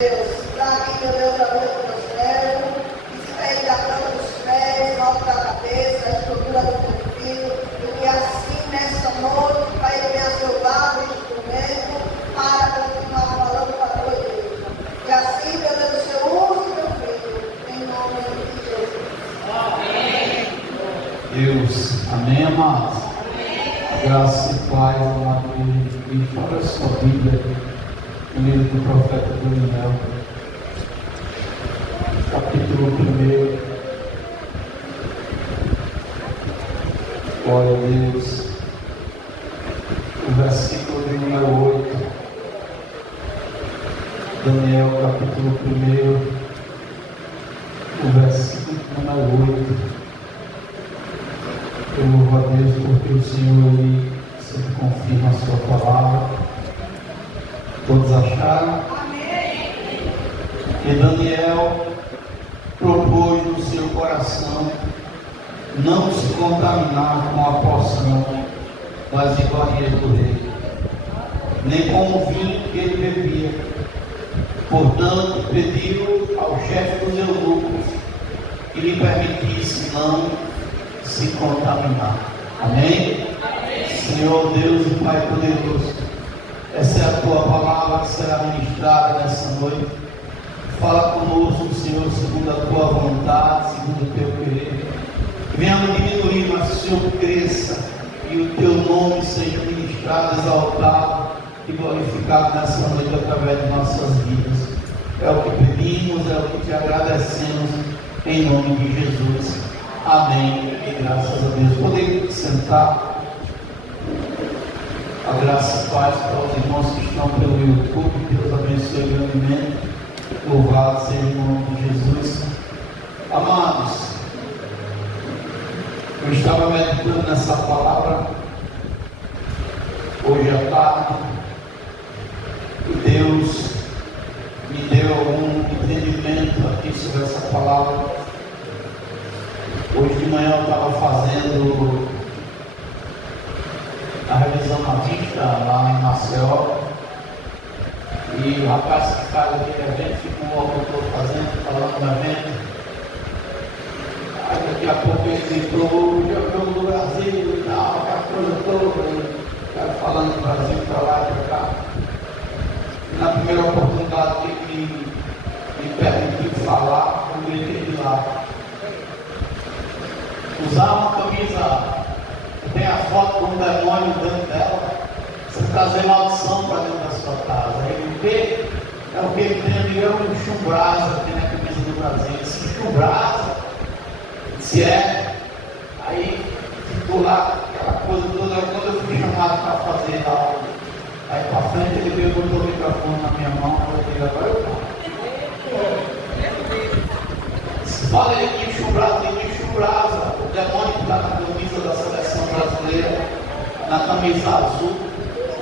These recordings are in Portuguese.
Deus, traga, meu Deus, a luz do teu servo, que se pede da planta dos pés, alto da cabeça, a estrutura do teu filho, e que assim, nessa noite, Pai, ele venha ser usado o instrumento para continuar falando para a tua igreja. E assim, meu Deus, o Senhor use o teu filho, em nome de Jesus. Amém. Deus, amém, amados? Graça e paz, amado e para a sua Bíblia. No livro do profeta Daniel, capítulo 1. Glória a Deus. O versículo de número 8. Daniel, capítulo 1. O versículo de número 8. Eu louvo a Deus porque o Senhor ele sempre confirma a sua palavra. Todos acharam? Amém. E Daniel propôs no seu coração não se contaminar com a porção das iguarias do rei, nem com o vinho que ele bebia. Portanto, pediu ao chefe dos eunucos que lhe permitisse não se contaminar. Amém? Senhor Deus e Pai poderoso, essa é a tua palavra que será ministrada nessa noite. Fala conosco, Senhor, segundo a tua vontade, segundo o teu querer. Venha nos diminuir, mas o Senhor cresça e o teu nome seja ministrado, exaltado e glorificado nessa noite através de nossas vidas. É o que pedimos, é o que te agradecemos, em nome de Jesus. Amém. E graças a Deus. Podem sentar. A graça e paz para os irmãos que estão pelo YouTube. Deus abençoe grandemente. Louvado seja o nome de Jesus. Amados, eu estava meditando nessa palavra hoje à tarde e Deus me deu algum entendimento aqui sobre essa palavra. Hoje de manhã eu estava fazendo a revisão na vista lá em Maceió, e o rapaz que faz aquele evento ficou o autor fazendo, falando do evento. Aí daqui a pouco ele entrou, o jogo do Brasil e tal, aquela coisa toda, e falando do Brasil para lá e para cá. E na primeira oportunidade que ele me permitiu falar, eu gritei de lá. Usar uma camisa, tem a foto de um demônio dentro dela, você trazer maldição para dentro da sua casa. Aí o que? É o que ele tem, é um chumbrasa, que tem na camisa do Brasil. Se chumbrasa, se é, aí ficou lá aquela coisa toda. Quando eu fui chamado para fazer algo, aí para frente ele veio e botou o microfone na minha mão, eu falei, agora eu falo. Fala aí de chumbrasa, o demônio que está na camisa da seleção brasileira, na camisa azul.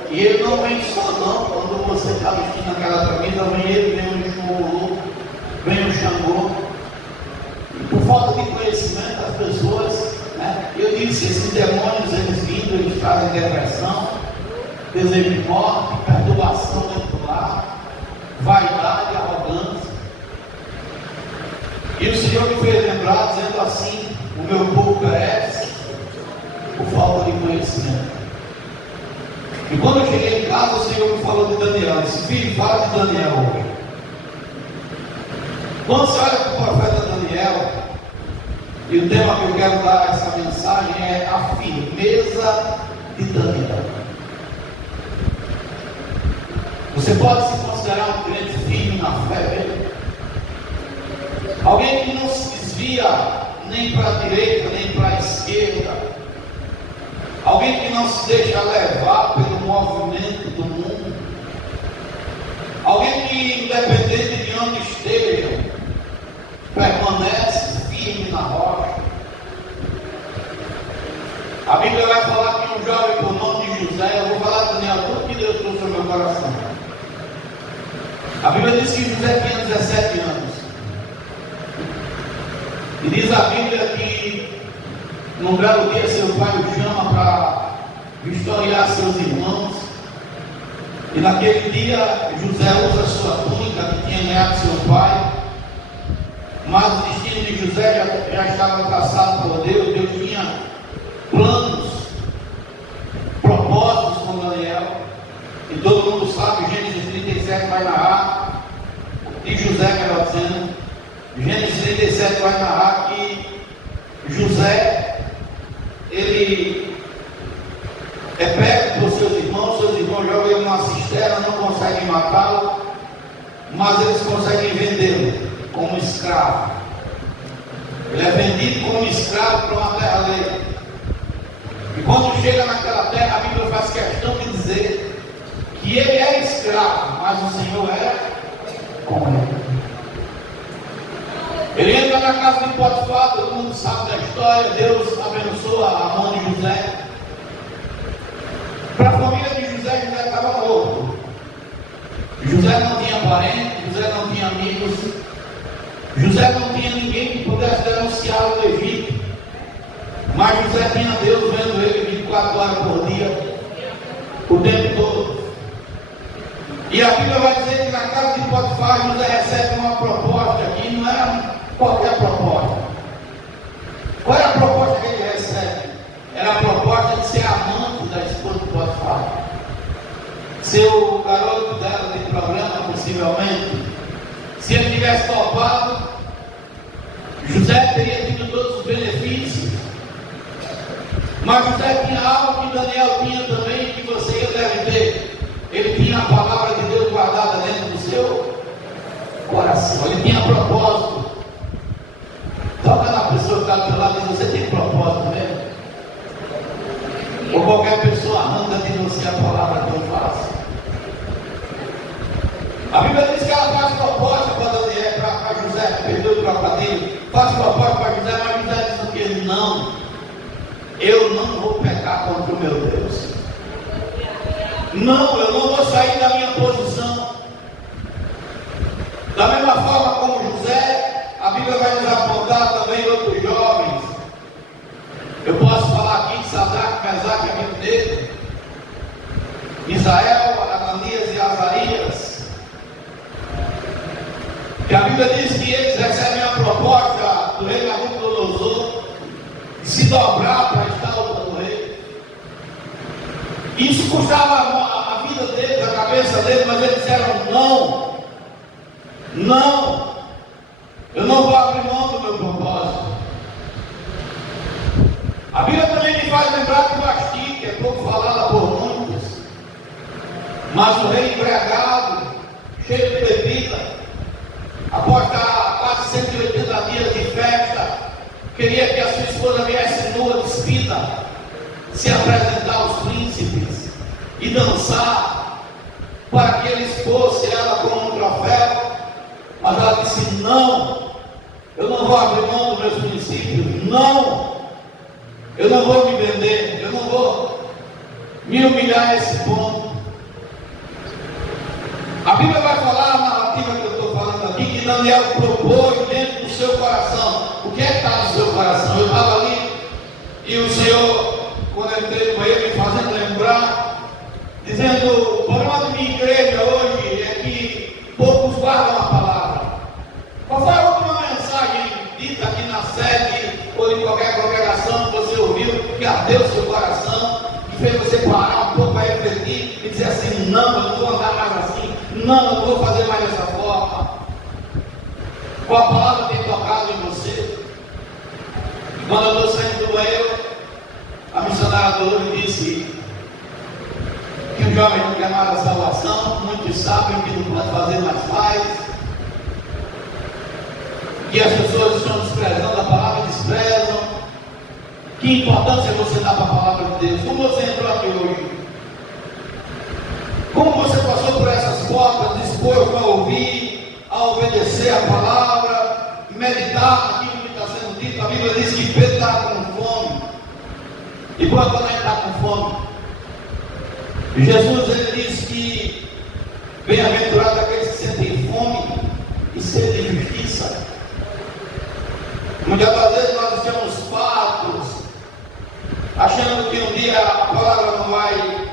E ele não vem só não, quando você está vestindo aquela camisa, vem ele, vem o Xangô, vem o Xangô. E por falta de conhecimento das pessoas, né? Eu disse, esses demônios, eles vindo, eles trazem depressão, desejo de morte, perturbação dentro do lar, vaidade, arrogância. E o Senhor me fez lembrar, dizendo assim, o meu povo perece por falta de conhecimento. E quando eu cheguei em casa, o Senhor me falou de Daniel. Disse, filho, fala de Daniel hoje. Quando você olha para o profeta Daniel, e o tema que eu quero dar essa mensagem é a firmeza de Daniel. Você pode se considerar um crente firme na fé dele? Alguém que não se desvia nem para a direita, nem para a esquerda. Alguém que não se deixa levar pelo movimento do mundo. Alguém que, independente de onde esteja, permanece firme na rocha. A Bíblia vai falar que um jovem por nome de José, eu vou falar de Daniel, tudo que Deus trouxe ao meu coração. A Bíblia diz que José tinha 17 anos. E diz a Bíblia que num belo dia seu pai o chama para vistoriar seus irmãos. E naquele dia José usa sua túnica que tinha Mas o destino de José já estava traçado por Deus. Deus tinha planos, propósitos com Daniel. E todo mundo sabe, Gênesis 37 vai narrar, de José, melhor dizendo, Gênesis 37 vai narrar que José, ele é pego por seus irmãos jogam ele numa cisterna, não conseguem matá-lo, mas eles conseguem vendê-lo como escravo. Ele é vendido como escravo para uma terra alheia. E quando chega naquela terra, a Bíblia faz questão de dizer que ele era escravo, mas o Senhor era com ele. Ele entra na casa de Potifar, todo mundo sabe da história. Deus abençoa a mão de José. Para a família de José, José estava morto. José não tinha parente, José não tinha amigos, José não tinha ninguém que pudesse denunciá-lo do Egito. Mas José tinha Deus vendo ele 24 horas por dia, o tempo todo. E a Bíblia vai dizer que na casa de Potifar, José recebe uma proposta que não era qualquer proposta. Qual era a proposta que ele recebe? Era a proposta de ser amante da esposa de Potifar. Ser o garoto dela de programa, possivelmente. Se ele tivesse topado, José teria tido todos os benefícios. Mas José tinha algo que Daniel tinha também, que você deve ter. Ele tinha a palavra de Deus guardada dentro do seu coração. Ele tinha propósito. Toca na pessoa que está do seu lado e diz: você tem propósito mesmo? Ou qualquer pessoa arranca de você a palavra que eu faço. A Bíblia diz que ela faz proposta para Daniel, para José, perdoe o trocadilho, faz proposta para José, mas José diz o quê? Não, eu não vou pecar contra o meu Deus. Não, eu não vou sair da minha posição. Da mesma forma como José, a Bíblia vai nos apontar também outros jovens. Eu posso falar aqui de Sadraque, Mesaque e Abednego, Misael, Ananias e Azarias, que a Bíblia diz que eles recebem a proposta do rei Nabucodonosor de se dobrar para estar no rei. Isso custava a vida deles, a cabeça deles, mas eles disseram: não, não, eu não vou abrir mão do meu propósito. A Bíblia também me faz lembrar de Vasti, que é pouco falada por muitos, mas o rei embriagado, cheio de bebida, após quase 180 dias de festa, queria que a sua esposa viesse nua, despida, se apresentar aos príncipes e dançar, para que ele expôsse ela como um troféu. Mas ela disse: não, eu não vou abrir mão dos meus princípios, não, eu não vou me vender, eu não vou me humilhar a esse ponto. A Bíblia vai falar, a narrativa que eu estou falando aqui, que Daniel propôs dentro do seu coração. O que é que está no seu coração? Eu estava ali e o Senhor, quando eu entrei com ele, me fazendo lembrar, dizendo: o problema da minha igreja hoje é que poucos guardam a palavra. Qual foi a última mensagem dita aqui na sede ou em qualquer congregação que você ouviu, que ardeu o seu coração, que fez você parar um pouco para refletir e dizer assim: não, eu não vou andar mais assim, não, eu não vou fazer mais dessa forma? Qual a palavra tem tocado em você? Quando eu estou saindo do banheiro, a missionária do Lourdes disse que o jovem não quer mais a salvação, muitos sabem que não pode fazer, mas faz. Que as pessoas estão desprezando a palavra, desprezam. Que importância você dá para a palavra de Deus? Como você entrou aqui hoje? Como você passou por essas portas, disposto a ouvir, a obedecer a palavra, meditar naquilo que está sendo dito? A Bíblia diz que Pedro está com fome. E quando ele está com fome, Jesus ele diz que bem-aventurado aqueles que sentem fome e sede de justiça. Muitas das vezes nós estamos fartos, achando que um dia a palavra não vai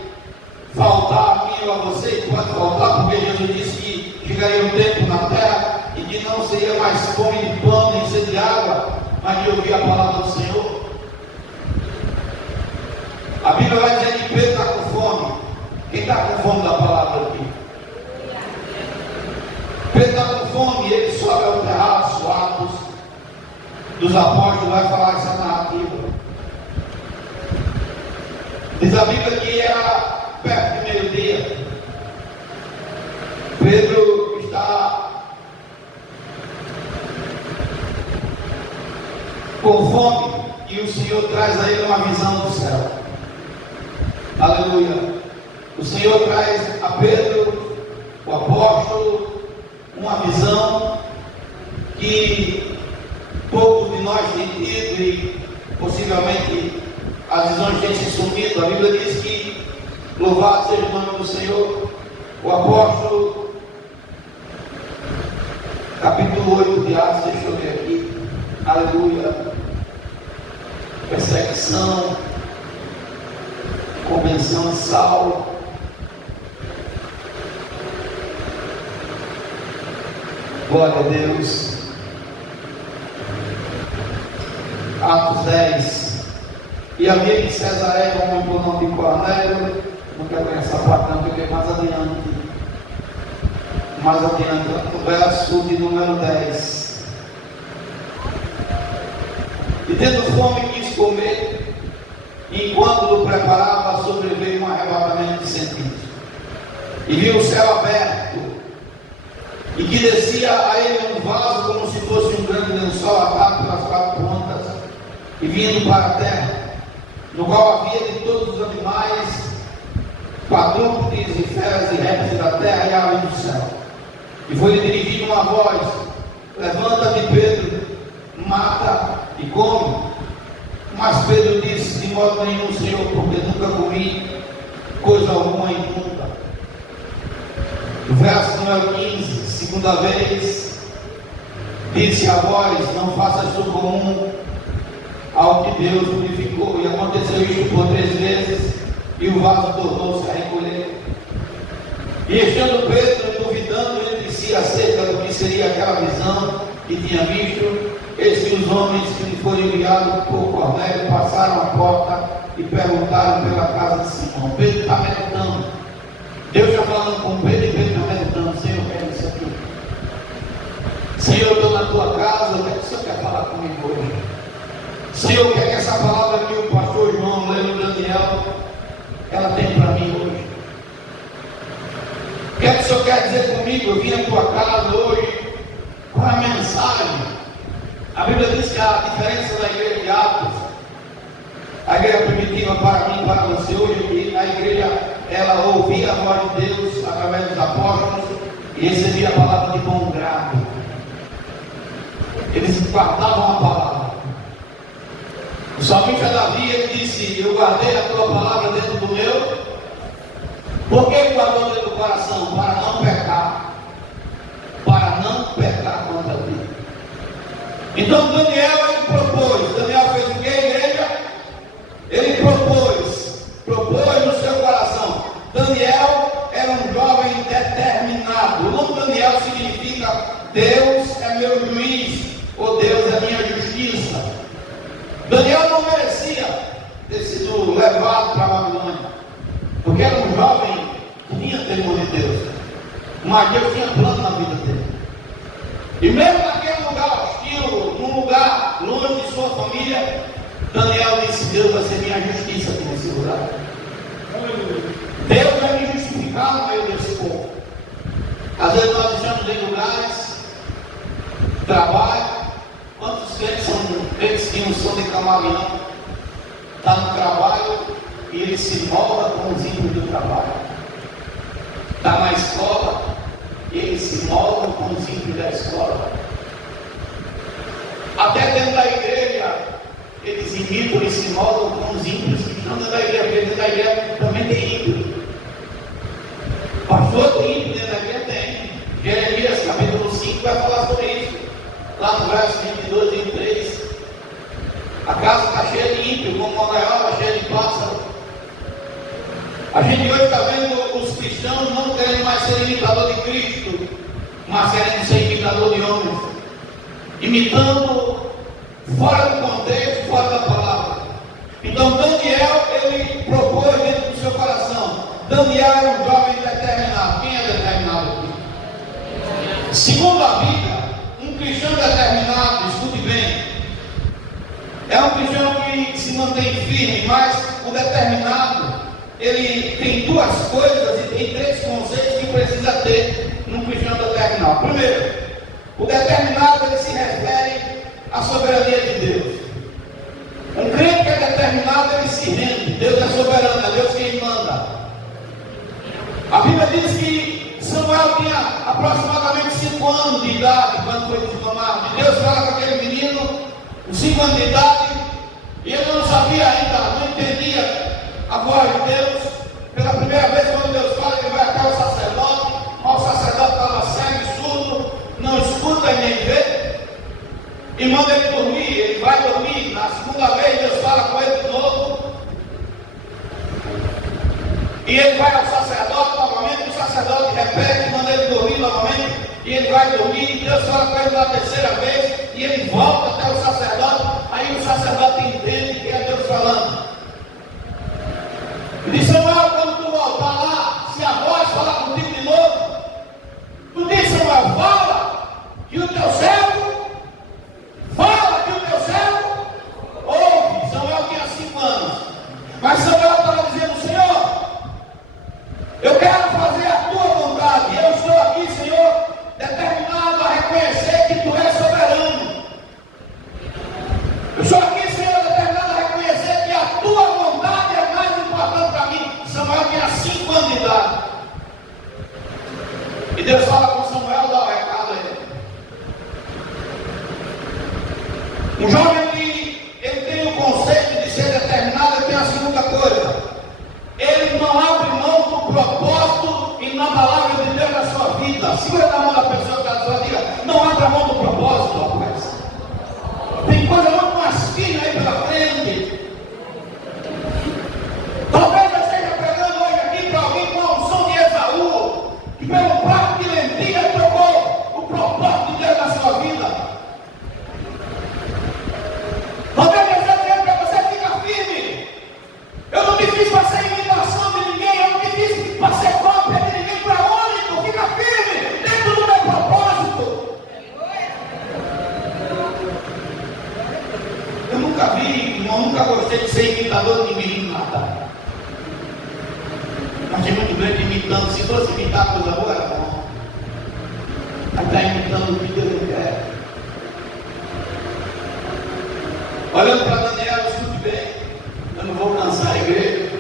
faltar a mim ou a você, e pode faltar, porque Jesus disse que chegaria um tempo na terra e que não seria mais fome de pão nem de ouvir a palavra do Senhor. A Bíblia vai dizer que Pedro está com fome. Quem está com fome da palavra aqui? Pedro está com fome e ele sobe ao terraço, Atos dos Apóstolos, vai falar essa narrativa. Diz a Bíblia que era perto de meio-dia. Pedro está com fome e o Senhor traz a ele uma visão do céu. Aleluia. O Senhor traz a Pedro, o apóstolo, uma visão que poucos de nós têm tido e possivelmente as visões têm se sumido. A Bíblia diz que louvado seja o nome do Senhor. O apóstolo, capítulo 8 de Atos, deixa eu ver aqui. Aleluia. Perseguição, convenção de Saulo. Glória a Deus. Atos 10. E havia em Cesareia um homem por nome de Cornélio. Não quero ler essa parte não, porque é mais adiante. No verso de número 10. E tendo fome quis comer, e enquanto o preparava, sobreveio um arrebatamento de sentidos. E viu o céu aberto, e que descia a ele um vaso como se fosse um grande lençol atado pelas quatro pontas, e vindo para a terra, no qual havia de todos os animais, quadrúpedes e feras e répteis da terra e aves do céu. E foi-lhe dirigida uma voz: levanta-te, Pedro, mata e come. Mas Pedro disse: de modo nenhum, Senhor, porque nunca comi coisa alguma imunda. No verso número 15, segunda vez, disse a voz: não faças tu comum ao que Deus purificou. E aconteceu isto por 3 vezes, e o vaso tornou-se a recolher. E estando Pedro duvidando entre si acerca do que seria aquela visão que tinha visto, eis que os homens que lhe foram enviados por Cornélio passaram a porta e perguntaram pela casa de Simão. Pedro está meditando. Deus está falando com Pedro e Pedro está meditando: Senhor, eu quero isso aqui. Senhor, eu estou na tua casa, o que o Senhor quer falar comigo hoje? Senhor, o que é que essa palavra que o pastor João leu no Daniel, ela tem para mim hoje? O que é que o Senhor quer dizer comigo? Eu vim à tua casa hoje com a mensagem. A Bíblia diz que a diferença da igreja de Atos, a igreja primitiva para mim e para você hoje, que a igreja, ela ouvia a voz de Deus através dos apóstolos e recebia a palavra de bom grado. Eles guardavam a palavra. O salmista Davi, ele disse: eu guardei a tua palavra dentro do meu. Por que ele guardou dentro do coração? Para não pecar. Para não pecar contra ti. Então Daniel, ele propôs. Daniel fez o que, igreja? Ele propôs no seu coração. Daniel era um jovem determinado. O nome Daniel significa Deus é meu juiz, ou Deus é minha justiça. Daniel não merecia ter sido levado para a Babilônia, porque era um jovem que tinha temor de Deus, mas Deus tinha plano na vida dele. E mesmo naquele lugar hostil, num lugar longe de sua família, Daniel disse: Deus vai ser minha justiça aqui nesse lugar. Deus vai me justificar no meio desse povo. Às vezes nós estamos em lugares, trabalho. Quantos crentes que não são de camaleão? Está no trabalho e ele se molda com os ímpios do trabalho. Está na escola e ele se molda com os ímpios da escola. Até dentro da igreja, eles imitam e se moldam com os ímpios que estão dentro da igreja, porque dentro da igreja também tem ímpio. Pastor tem ímpio dentro da igreja? Tem. Jeremias capítulo 5 vai falar sobre isso. Lá no verso 22 e 23. A casa está cheia de ímpio, como uma gaiola cheia de pássaro. A gente hoje está vendo os cristãos não querendo mais ser imitador de Cristo, mas querendo ser imitador de homens, imitando fora do contexto, fora da palavra. Então Daniel, ele propôs dentro do seu coração. Daniel era um jovem determinado. Quem é determinado aqui? Segundo a Bíblia, um cristão determinado, escute bem, é um cristão que se mantém firme, mas o determinado, ele tem duas coisas e tem três conceitos que precisa ter num cristão determinado. Primeiro, o determinado, ele se refere à soberania de Deus. Um crente que é determinado, ele se rende. Deus é soberano, é Deus quem manda. A Bíblia diz que Samuel tinha aproximadamente 5 anos de idade quando foi desmamado. E Deus fala com aquele menino, com 5 anos de idade, e ele não sabia ainda, não entendia a voz de Deus. Pela primeira vez, quando Deus fala, ele vai até o sacerdote, mas o sacerdote estava cego e surdo, não escuta e nem vê, e manda ele dormir. Ele vai dormir. Na segunda vez, Deus fala com ele de novo, e ele vai ao sacerdote novamente. O sacerdote repete, manda ele dormir novamente, e ele vai dormir. Deus fala com ele pela terceira vez, e ele volta até o sacerdote. Aí o sacerdote entende que é Deus falando. E diz: Samuel, quando tu voltar lá, se a voz falar contigo de novo, tu diz: Samuel, fala que o teu servo, fala que o teu servo ouve. Samuel tinha 5 anos, mas Samuel estava dizendo: Senhor, eu quero fazer a tua vontade. Eu estou aqui, Senhor, determinado a reconhecer que tu és soberano. Eu estou aqui, Senhor, determinado a reconhecer que a tua vontade é mais importante para mim. Samuel tinha 5 anos de idade. E Deus fala com Samuel, dá o recado a ele. Um jovem que ele tem o conceito de ser determinado, ele tem a segunda coisa. Ele não abre mão do propósito inabalável de Deus na sua vida. Segura na mão da pessoa que está na sua vida. Não abra mão do propósito, rapaz. Tem coisa muito mais fina aí pela frente. Talvez eu esteja pregando hoje aqui para alguém com a unção de Esaú, que pelo prato de lentilha trocou o propósito de Deus na sua vida. Talvez eu esteja dizendo para você: fica firme. Eu não me fiz para ser imitação de ninguém, eu não me fiz para ser cópia de ninguém, para único. Fica firme dentro do meu propósito. Eu nunca vi, eu nunca gostei de ser imitador de ninguém, nada. Achei muito grande imitando. Se fosse imitar coisa boa, era bom. Mas está imitando o que Deus quer. Olhando para Daniel, escute bem. Eu não vou cansar a igreja.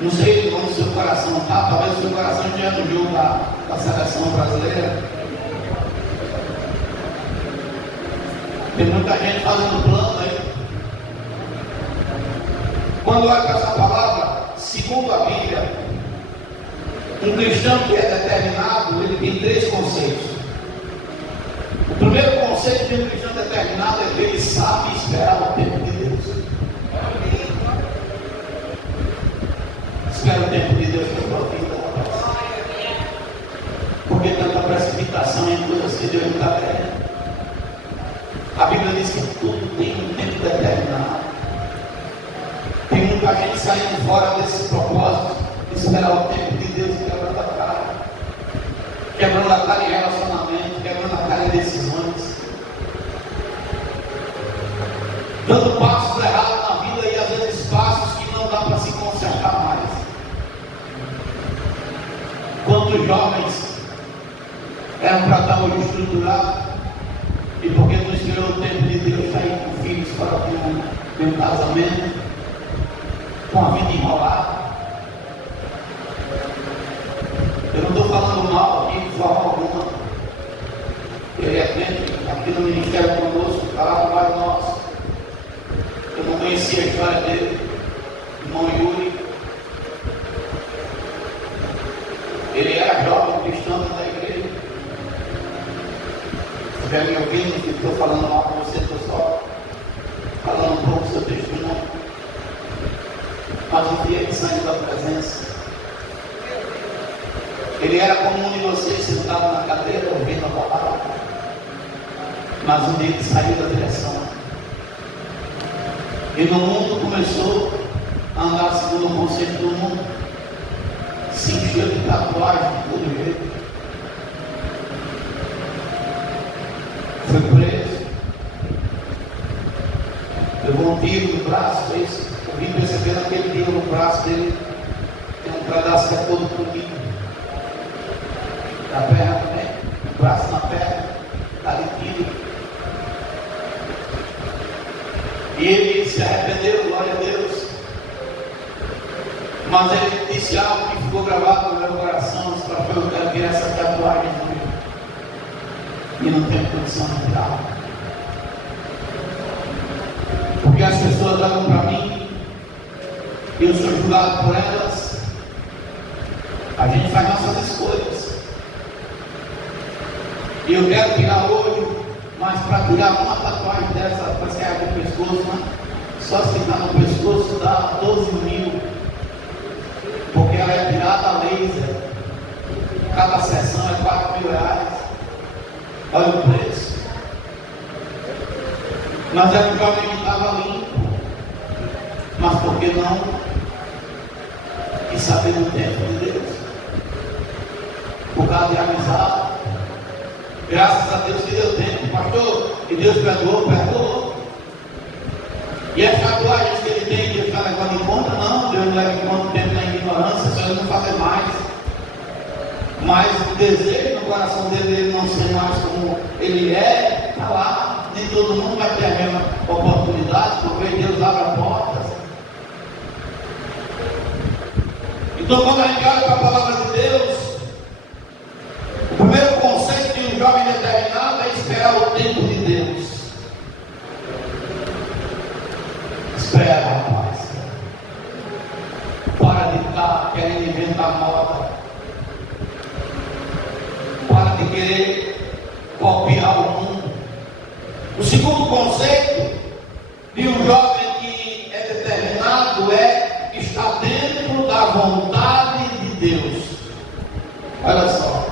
Não sei como o seu coração está. Talvez o seu coração já no jogo da seleção brasileira. Tem muita gente fazendo plano aí. Quando olha para essa palavra, segundo a Bíblia, um cristão que é determinado, ele tem 3 conceitos. O primeiro conceito de um cristão determinado é que ele sabe esperar o tempo de Deus. Espera o tempo de Deus para a tua vida, rapaz. Por que tanta precipitação em coisas que Deus não está querendo? A Bíblia diz que tudo tem um tempo determinado. Tem muita gente saindo fora desse propósito de esperar o tempo de Deus e quebrando a cara. Quebrando a cara em relacionamento, quebrando a cara em decisões. Dando passos errados na vida e às vezes passos que não dá para se consertar mais. Quantos jovens eram para estar hoje estruturados e porque não esperou o tempo de Deus sair com filhos para ter um casamento, com a vida enrolada. Eu não estou falando mal aqui de forma alguma. Ele é crente aqui no ministério conosco, falava para nós. Eu não conhecia a história dele, irmão Yuri. Ele era jovem cristão da igreja. Se estiver me ouvindo, que estou falando mal com você, estou só falando um pouco do seu testemunho. Mas um dia ele saiu da presença. Ele era como um de vocês sentado na cadeira, ouvindo a palavra. Mas um dia ele saiu da direção. E no mundo começou a andar segundo o conceito do mundo, se encheu de tatuagem de todo jeito. Foi preso, levou um tiro no braço, fez. Eu vim perceber naquele tiro no braço dele, tem um pedaço que é todo comigo. Na perna também, o braço na perna, está de tiro. E ele se arrependeu, glória a Deus. Mas ele disse algo que ficou gravado no meu coração: disse, pastor, eu quero tirar essa tatuagem e não tenho condição de tirar. Porque as pessoas olham para mim, eu sou julgado por elas. A gente faz nossas escolhas. E eu quero tirar hoje, mas para tirar uma tatuagem dessa, para sair do pescoço, né? Só se está no pescoço dá 12 mil. Porque ela é tirada a laser. Cada sessão é 4 mil reais. Olha o preço. Mas era um jovem que estava limpo. Mas por que não? E saber do tempo de Deus. Por causa de amizade. Graças a Deus que deu tempo, pastor. E Deus perdoou. E as tatuagens que ele tem, Deus está levando em conta? Não, Deus não leva em conta o tempo da ignorância, só ele não fazer mais. Mas o desejo no coração dele, ele não ser mais como ele é, está lá. Nem todo mundo vai ter a mesma oportunidade, porque Deus abre portas. Então, quando a gente olha para a palavra de Deus, o primeiro conceito de um jovem determinado é esperar o tempo de Deus. Espera, rapaz. Para de estar querendo inventar moda. Para de querer copiar o mundo. O segundo conceito de um jovem que é determinado é estar dentro da vontade de Deus. Olha só.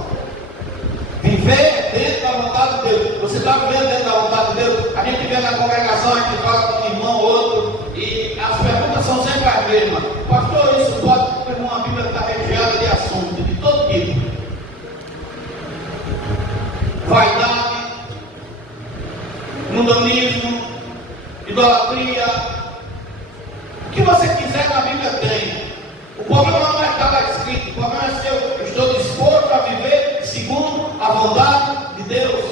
Viver dentro da vontade de Deus. Você está vivendo dentro da vontade de Deus? A gente vê na congregação, a gente fala com um irmão ou outro, e as perguntas são sempre as mesmas. Pastor, isso pode? Porque uma Bíblia está recheada de assuntos, de todo tipo. Vaidade, mundanismo, idolatria. O que você quiser na Bíblia tem. O problema não é estar lá escrito, o problema é se eu estou disposto a viver segundo a vontade de Deus.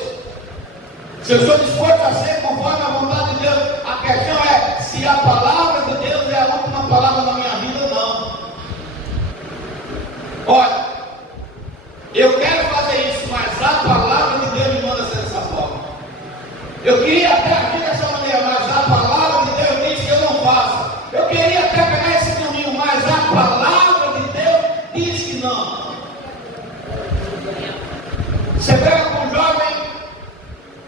Se eu estou disposto a ser conforme a vontade de Deus, a questão é se a palavra de Deus é a última palavra na minha vida ou não. Olha, eu quero fazer isso, mas a palavra de Deus me manda ser dessa forma. Eu queria até agir dessa maneira, mas a palavra de Deus diz que eu não faço. Eu queria até pegar esse caminho, mas a palavra de Deus diz que não. Você pega com um jovem,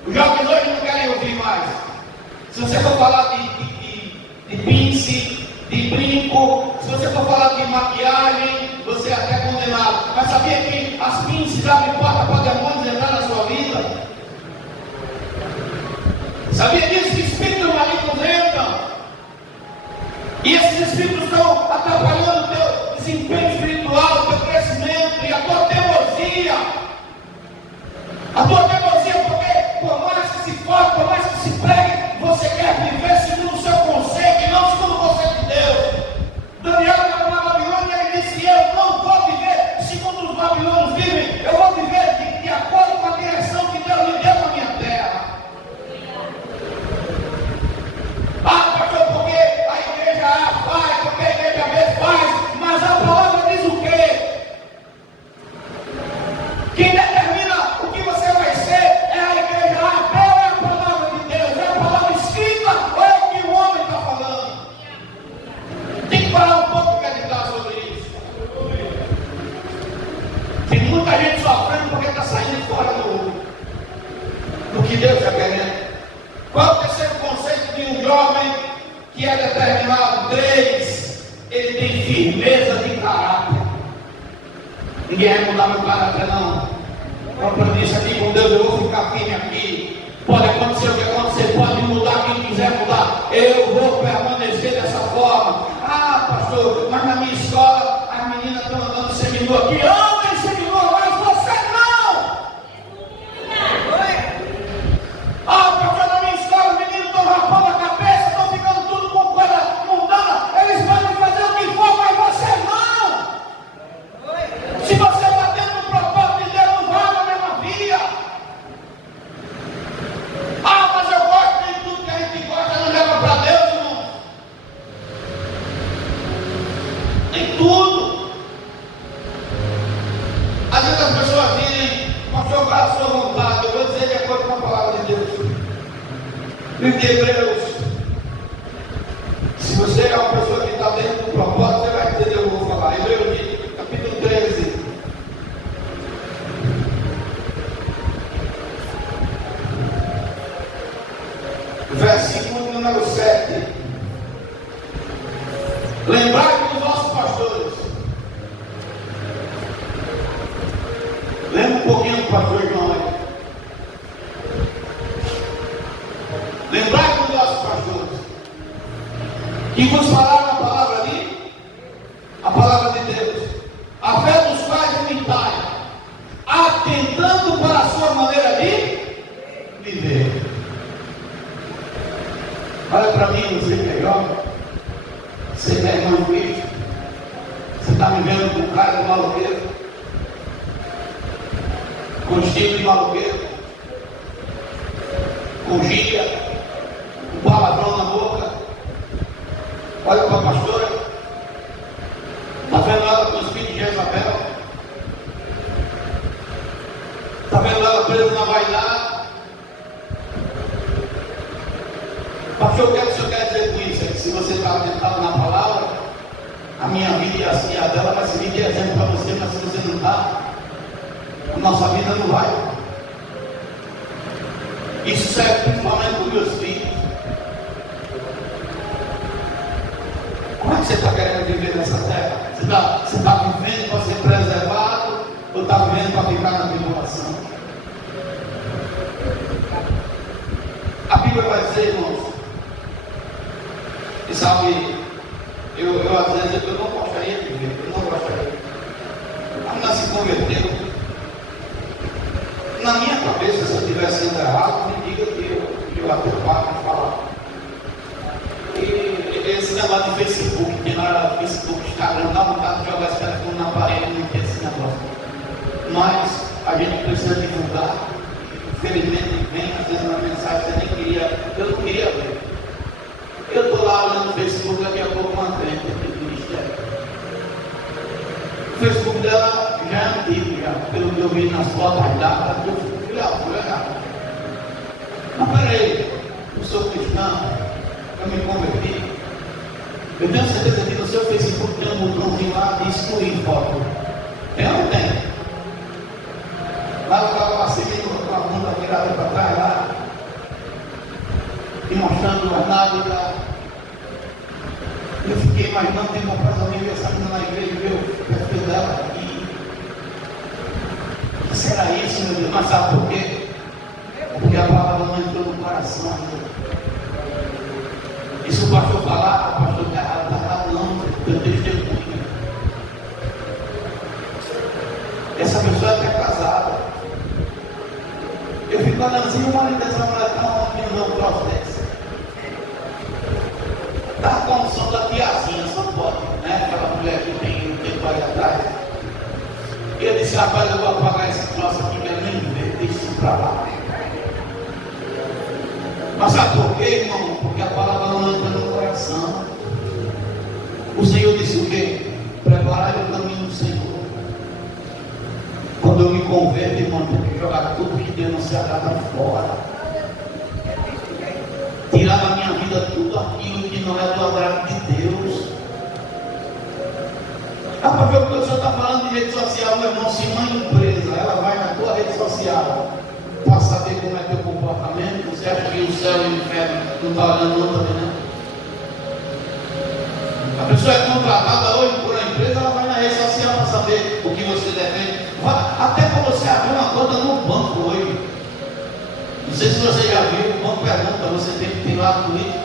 os jovens hoje não querem ouvir mais. Se você for falar de pince, de brinco, se você for falar de maquiagem, você é até condenado. Mas sabia que as pinces abrem porta para demônios entrar na sua vida? Sabia disso? Que espíritos malignos entram? E esses espíritos estão atrapalhando o teu desempenho espiritual, o teu crescimento e a tua teimosia. A tua teimosia, porque por mais que se forme, por mais que se pregue, você quer viver segundo o seu conceito e não segundo o conceito de Deus. Daniel estava na Babilônia e ele disse: eu não vou viver segundo os babilônios vivem, eu vou viver de acordo com a direção que Deus me deu na minha terra. Ah, pastor, porque a igreja A faz, porque a igreja B faz, mas a palavra diz o quê? Quem determina o que você vai ser é a igreja A, B, ou é a palavra de Deus? É a palavra escrita ou é o que o homem está falando? Tem que parar um pouco e meditar sobre isso. Tem muita gente sofrendo porque está saindo fora do que Deus está querendo. Qual é o terceiro conceito de um jovem que é determinado? 3. Ele tem firmeza de caráter. Ninguém vai mudar meu caráter, não. Compromisso aqui com Deus, eu vou ficar firme aqui. Pode acontecer o que acontecer, pode mudar quem quiser mudar. Eu vou permanecer Livro de Hebreus. Se você é uma pessoa que está dentro do propósito, você vai entender o que eu vou falar. Hebreus, capítulo 13. Versículo número 7. Lembrai dos vossos pastores. Lembra um pouquinho do pastor João aí. Lembrai dos vossos pastores, que vos falaram a palavra ali, a palavra de Deus, a fé dos quais imitai, atentando para a sua maneira de viver. Olha para mim, você que é jovem, você que é irmão de Cristo, você está vivendo com um cara de maloqueiro, com estilo de maloqueiro, com gíria, com palavrão na boca. Olha para a pastora, está vendo ela com os filhos de Jezabel, está vendo ela presa na vaidade. Pastor, o que o senhor quer dizer com isso? É que se você está atentado na palavra, a minha vida e assim a dela vai servir de exemplo para você, mas se você não está, a nossa vida não vai. Isso serve principalmente para os meus filhos. Como é que você está querendo viver nessa terra? Você está vivendo para ser preservado ou está vivendo para ficar na tribulação? A Bíblia vai dizer, irmãos, e sabe, eu às vezes eu não gostaria de viver, eu não gostaria. A menina se converteu. Na minha cabeça, se eu tivesse sendo errado, me diga que eu até paro de falar. E esse negócio de Facebook, que na hora do Facebook, Instagram, dá vontade de jogar esse telefone na parede, não tem esse negócio. Mas a gente precisa divulgar. Infelizmente vem às vezes uma mensagem que você nem queria, eu não queria ver. Eu estou lá olhando no Facebook, daqui a pouco uma crente aqui do ministério. O Facebook dela já é antigo, já, pelo que eu vi nas fotos datas, eu fui olhar. Mas peraí, eu sou cristão, eu me converti. Eu tenho certeza que no seu Facebook tem um botãozinho lá de excluir foto. Tem ou não tem? Lá eu estava assim, com a bunda virada para trás lá, e mostrando as nádegas. Eu fiquei imaginando, tem uma frase alguém ver essa menina na igreja, ver o perfil dela aqui. O que será isso, meu Deus? Mas sabe por quê? Porque a palavra não entrou no coração. E se o pastor falar, o pastor está errado, não, eu testemunho. Essa pessoa é até casada. Eu fico olhando assim, o marido dessa mulher está um troço desse. Está a condição da tiazinha, só pode, né? Aquela mulher que tem um tempo aí atrás. E eu disse, rapaz, eu vou apagar esse troço aqui, que nem ver, deixa isso para lá. Mas sabe por quê, irmão? Porque a palavra não entra no coração. O Senhor disse o quê? Preparai o caminho do Senhor. Quando eu me converto, irmão, eu tenho que jogar tudo que Deus não se agrada fora. Tirar da minha vida tudo aquilo que não é do agrado de Deus. Para ver o que o senhor está falando de rede social, meu irmão, se uma empresa, ela vai na tua rede social para saber como é teu comportamento, você acha que o céu e o inferno não estão olhando não também, né? A pessoa é contratada hoje por uma empresa, ela vai na rede social para saber o que você defende. Até para você abrir uma conta no banco hoje. Não sei se você já viu, o banco pergunta, você tem que ter lado político.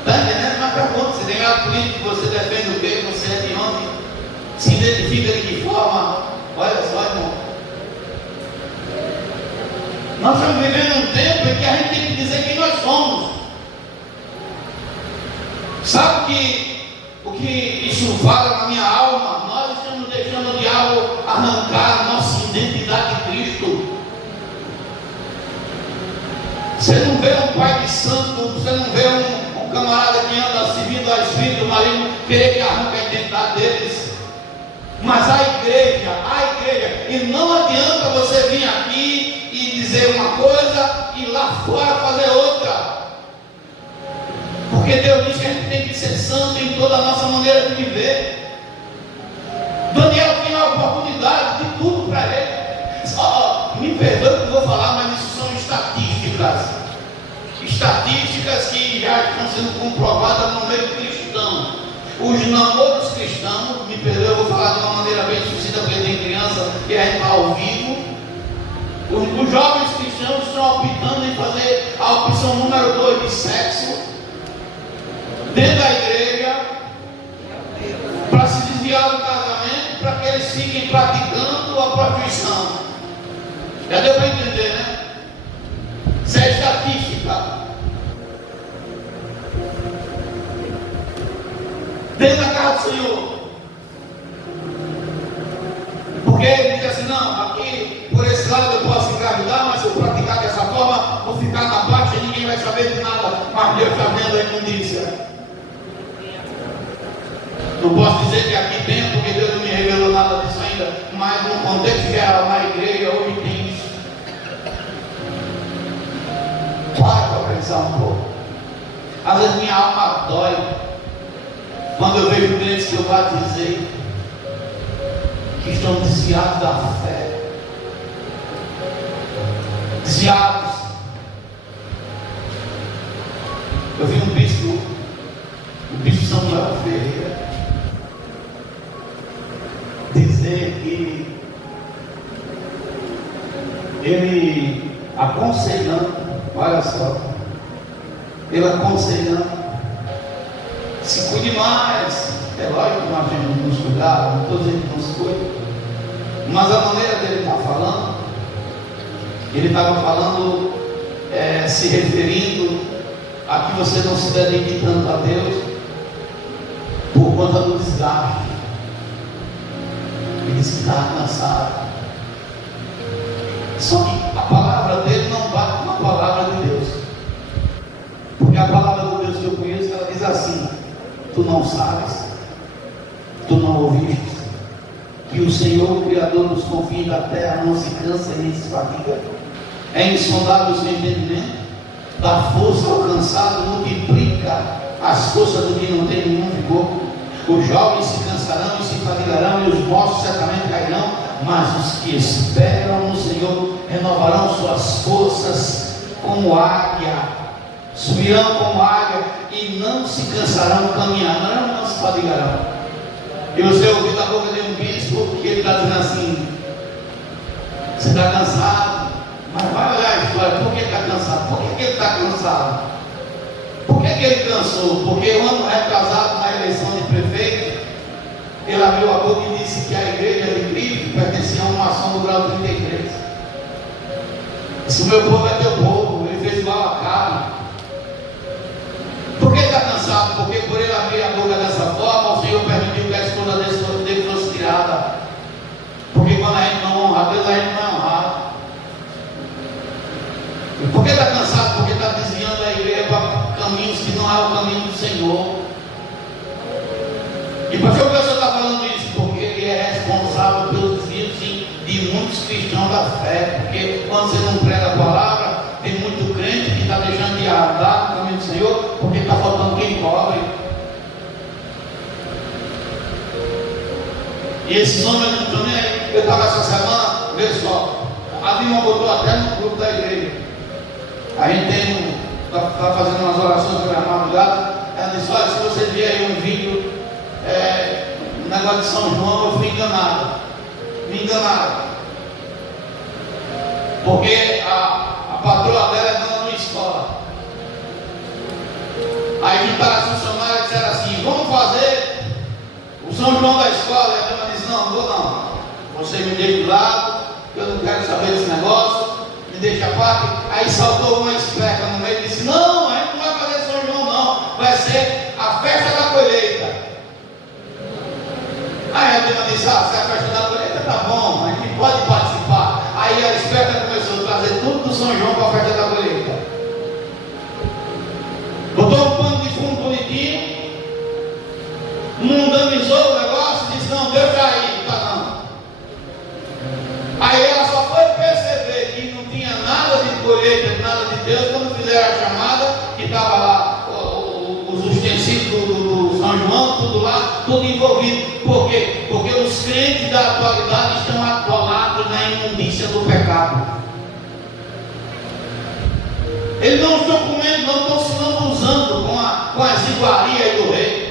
Está entendendo? Mas pergunta, você tem lado político, você defende o quê? Você é de onde? Se identifica de que forma? Olha só, irmão. Nós estamos vivendo um tempo em que a gente tem que dizer quem nós somos. Sabe o que isso fala na minha alma? Nós estamos deixando o diabo arrancar a nossa identidade de Cristo. Você não vê um pai de santo, você não vê um camarada que anda servindo ao Espírito Maligno querer que arranque a identidade deles. Mas a igreja, e não adianta você vir aqui dizer uma coisa e lá fora fazer outra. Porque Deus diz que a gente tem que ser santo em toda a nossa maneira de viver. Daniel tinha a oportunidade de tudo para ele. Me perdoe o que eu vou falar, mas isso são estatísticas. Estatísticas que já estão sendo comprovadas no meio cristão. Os namoros cristãos, me perdoe, eu vou falar de uma maneira bem sucinta, porque tem criança que a gente está ao vivo. Os jovens cristãos estão optando em fazer a opção número 2 de sexo dentro da igreja, para se desviar do casamento, para que eles fiquem praticando a prostituição. Já deu para entender, né? Isso é estatística. Dentro da casa do Senhor. Porque ele diz assim: não, aqui por esse lado eu posso engravidar, mas se eu praticar dessa forma, vou ficar na baixa e ninguém vai saber de nada. Mas Deus está vendo a imundícia. Não posso dizer que aqui tem, porque Deus não me revelou nada disso ainda, mas no contexto geral, na igreja, hoje tem isso. Para pensar um pouco. Às vezes minha alma dói quando eu vejo crentes que eu batizei que estão desviados da fé, desviados. Eu vi um bispo, o bispo Samuel Ferreira, dizer que ele aconselhando, olha só, ele aconselhando, se cuide mais. É lógico que nós temos que nos cuidar, não estou dizendo que não se cuide, mas a maneira dele estar falando, ele estava falando, se referindo a que você não se dedique tanto a Deus por conta do desgaste. Ele disse que estava cansado. Só que a palavra dele não bate com a palavra de Deus, porque a palavra de Deus que eu conheço, ela diz assim: tu não sabes, tu não ouviste, que o Senhor, o Criador dos confins da terra, não se cansa nem se fatiga, é insondável o seu entendimento, da força alcançada multiplica as forças do que não tem nenhum vigor. Os jovens se cansarão e se fatigarão, e os moços certamente cairão, mas os que esperam no Senhor renovarão suas forças como águia, subirão como águia e não se cansarão, caminharão e não se fatigarão. E você ouviu da boca de um bispo que ele está dizendo assim: você está cansado, mas vai olhar a história. Por que está cansado? Por que ele está cansado? Por que ele cansou? Porque o ano retrasado, na eleição de prefeito, ele abriu a boca e disse que a igreja de Cristo pertencia a uma ação do grau 33. Se o meu povo é teu povo, ele fez igual a carne. Por que está cansado? Porque por ele abrir a boca dessa forma, o Senhor permitiu que a esposa dele fosse tirada. Porque quando a gente não honra a Deus, a gente não é honrado. E por que está cansado? Porque está desviando a igreja para caminhos que não é o caminho do Senhor. E por que o Senhor está falando isso? Porque ele é responsável pelo desvio, sim, de muitos cristãos da fé. Porque quando você não prega a palavra, tem muito crente que está deixando de andar no caminho do Senhor, porque está faltando quem cobre. E esses homens não estão nem aí. Eu estava essa semana, vê só, a Dilma botou até no grupo da igreja. A gente está fazendo umas orações pela madrugada. Ela disse: olha, se você vier aí um vídeo, um negócio de São João, eu fui enganado. Me enganaram. Porque a patroa dela é dona de escola. Aí juntaram as funcionárias e disseram assim: vamos fazer o São João da escola. E a dona disse: não, vou não. Você me deixa de lado, eu não quero saber desse negócio, me deixa a parte. Aí saltou uma esperta no meio e disse: não, a gente não vai fazer São João não, vai ser a festa da colheita. Aí a dona disse: ah, se é a festa da colheita, tá bom, a gente pode participar. Aí a esperta começou a trazer tudo do São João para a festa da colheita. Botou um pano de fundo bonitinho, mundanizou o negócio e disse: não, Deus já aí, não tá não. Aí ela só foi perceber que não tinha nada colheita, nada de Deus, quando fizeram a chamada, que estava lá os utensílios do São João, tudo lá, tudo envolvido. Por quê? Porque os crentes da atualidade estão atolados na imundícia do pecado. Eles não estão comendo, não estão se lambuzando com as iguarias do rei.